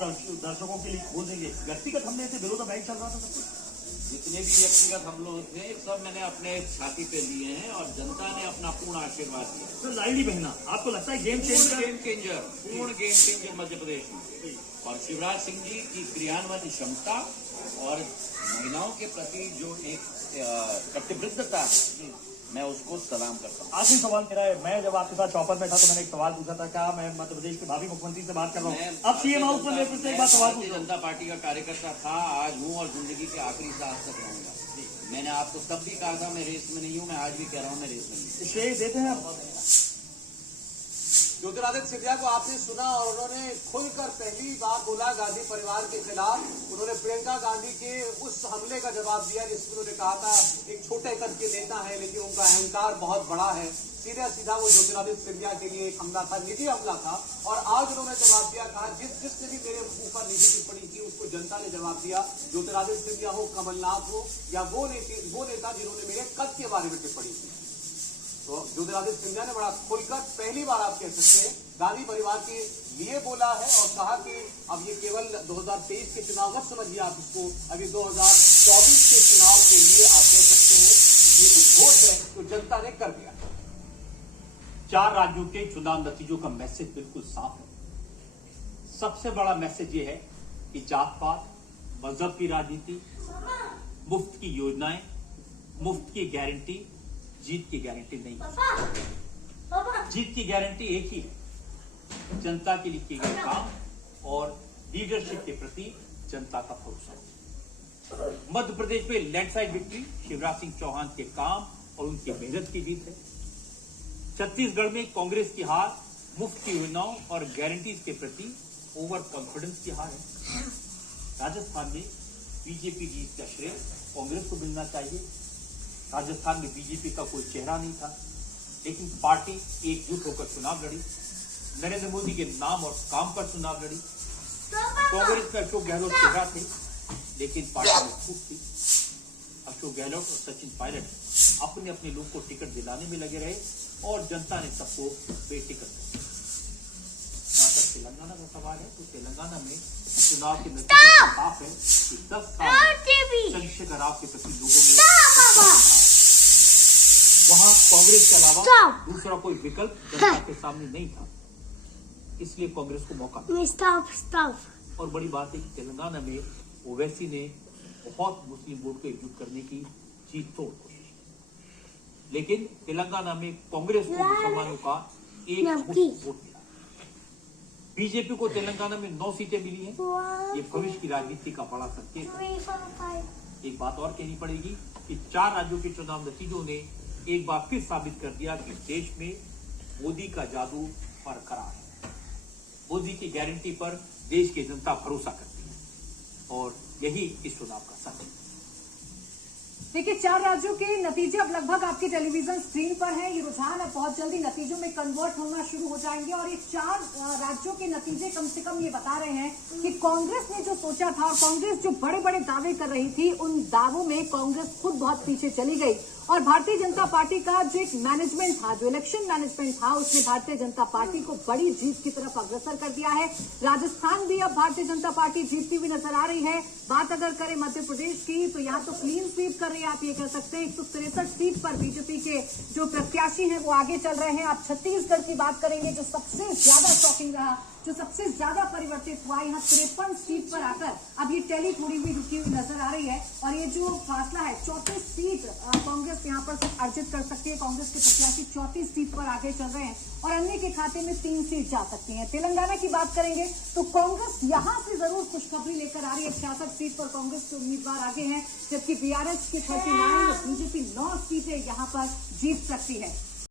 दर्शकों के लिए खोल देंगे। व्यक्तिगत हमले से विरोध बैंक चल रहा था सब कुछ। जितने भी व्यक्तिगत हम लोग थे सब मैंने अपने छाती पे लिए हैं और जनता ने अपना पूर्ण आशीर्वाद दिया। सर लाइट पहना, आपको लगता है गेम चेंजर? पूर्ण गेम चेंजर मध्य प्रदेश में। और शिवराज सिंह जी की क्रियान्वयन क्षमता और महिलाओं के प्रति जो एक प्रतिबद्धता मैं उसको सलाम करता हूँ। आखिरी सवाल मेरा है, मैं जब आपके साथ चौपर में था तो मैंने एक सवाल पूछा था, क्या मैं मध्य प्रदेश के भावी मुख्यमंत्री से बात कर रहा हूँ, अब सीएम हाउस में फिर से एक बार सवाल भारतीय जनता पार्टी का कार्यकर्ता था, आज हूँ और जिंदगी के आखिरी सांस तक रहूंगा। मैंने आपको तब भी कहा था मैं रेस में नहीं हूँ, मैं आज भी कह रहा हूँ मैं रेस में नहीं। श्रेय देते हैं आप? ज्योतिरादित्य सिंधिया को आपने सुना और उन्होंने खुलकर पहली बार बोला गांधी परिवार के खिलाफ। उन्होंने प्रियंका गांधी के उस हमले का जवाब दिया जिसमें उन्होंने कहा था एक छोटे कद के नेता है लेकिन उनका अहंकार बहुत बड़ा है। सीधा सीधा वो ज्योतिरादित्य सिंधिया के लिए एक हमला था, निजी हमला था। और आज उन्होंने जवाब दिया, कहा जिसने भी मेरे ऊपर निजी टिप्पणी की उसको जनता ने जवाब दिया। ज्योतिरादित्य सिंधिया हो, कमलनाथ हो या वो नेता जिन्होंने मेरे कद के बारे में टिप्पणी की। तो ज्योतिरादित्य सिंधिया ने बड़ा खुलकर पहली बार आप कह सकते हैं गांधी परिवार के लिए बोला है और कहा कि अब ये केवल 2023 के चुनाव मत समझिए आप इसको, अभी 2024 के चुनाव के लिए आप कह सकते हैं ये उद्घोष है तो जनता ने कर दिया। 4 राज्यों के चुनाव नतीजों का मैसेज बिल्कुल साफ है। सबसे बड़ा मैसेज ये है कि जात पात, मजहब की राजनीति, मुफ्त की योजनाएं, मुफ्त की गारंटी जीत की गारंटी नहीं। जीत की गारंटी एक ही है, जनता के लिए किए गए काम और लीडरशिप के प्रति जनता का भरोसा। मध्य प्रदेश में लैंडस्लाइड विक्ट्री शिवराज सिंह चौहान के काम और उनकी मेहनत की जीत है। छत्तीसगढ़ में कांग्रेस की हार मुफ्त की योजनाओं और गारंटीज के प्रति ओवर कॉन्फिडेंस की हार है। राजस्थान में बीजेपी जीत का श्रेय कांग्रेस को मिलना चाहिए। राजस्थान में बीजेपी का कोई चेहरा नहीं था, लेकिन पार्टी एकजुट होकर चुनाव लड़ी, नरेंद्र मोदी के नाम और काम पर चुनाव लड़ी। कांग्रेस में अशोक गहलोत चेहरा थे, लेकिन पार्टी में फूट थी। अशोक गहलोत और सचिन पायलट अपने अपने लोग को टिकट दिलाने में लगे रहे और जनता ने सबको बेटिकट दिया। जहां तक तेलंगाना का सवाल है तो तेलंगाना में चुनाव के नतीजे साफ है कि 10 साल चंद्रशेखर राव के प्रति लोगों में वहां कांग्रेस के अलावा दूसरा कोई विकल्प जनता के सामने नहीं था, इसलिए कांग्रेस को मौका मिला। और बड़ी बात है कि तेलंगाना में ओवैसी ने बहुत मुस्लिम वोट को एकजुट करने की जीत तोड़ कोशिश की, लेकिन तेलंगाना में कांग्रेस को मुसलमानों का एक वोट मिला। बीजेपी को तेलंगाना में 9 सीटें मिली हैं। ये भविष्य की राजनीति का बड़ा संकेत है। एक बात और कहनी पड़ेगी कि 4 राज्यों के चुनाव नतीजों ने एक बार फिर साबित कर दिया कि देश में मोदी का जादू बरकरार है। मोदी की गारंटी पर देश की जनता भरोसा करती है और यही इस चुनाव का सच है। देखिए 4 राज्यों के नतीजे अब लगभग आपकी टेलीविजन स्क्रीन पर हैं। ये रुझान अब बहुत जल्दी नतीजों में कन्वर्ट होना शुरू हो जाएंगे और ये 4 राज्यों के नतीजे कम से कम ये बता रहे हैं कि कांग्रेस ने जो सोचा था और कांग्रेस जो बड़े बड़े दावे कर रही थी, उन दावों में कांग्रेस खुद बहुत पीछे चली गई और भारतीय जनता पार्टी का जो एक मैनेजमेंट था, जो इलेक्शन मैनेजमेंट था, उसने भारतीय जनता पार्टी को बड़ी जीत की तरफ अग्रसर कर दिया है। राजस्थान भी अब भारतीय जनता पार्टी जीतती हुई नजर आ रही है। बात अगर करें मध्य प्रदेश की तो यहाँ तो क्लीन स्वीप कर रही है, आप ये कह सकते हैं। 163 सीट पर बीजेपी के जो प्रत्याशी हैं वो आगे चल रहे हैं। आप छत्तीसगढ़ की बात करेंगे जो सबसे ज्यादा शॉकिंग रहा, जो सबसे ज्यादा परिवर्तित हुआ, यहाँ 53 सीट पर आकर अब ये टैली थोड़ी हुई रुकी हुई नजर आ रही है और ये जो फासला है 34 सीट कांग्रेस यहाँ पर अर्जित कर सकती है। कांग्रेस के प्रत्याशी 34 सीट पर आगे चल रहे हैं और अन्य के खाते में 3 सीट जा सकती हैं। तेलंगाना की बात करेंगे तो कांग्रेस यहाँ से जरूर खुशखबरी लेकर आ रही है। 66 सीट पर कांग्रेस के उम्मीदवार आगे हैं, जबकि बीआरएस की 39 और बीजेपी 9 सीटें यहाँ पर जीत सकती है।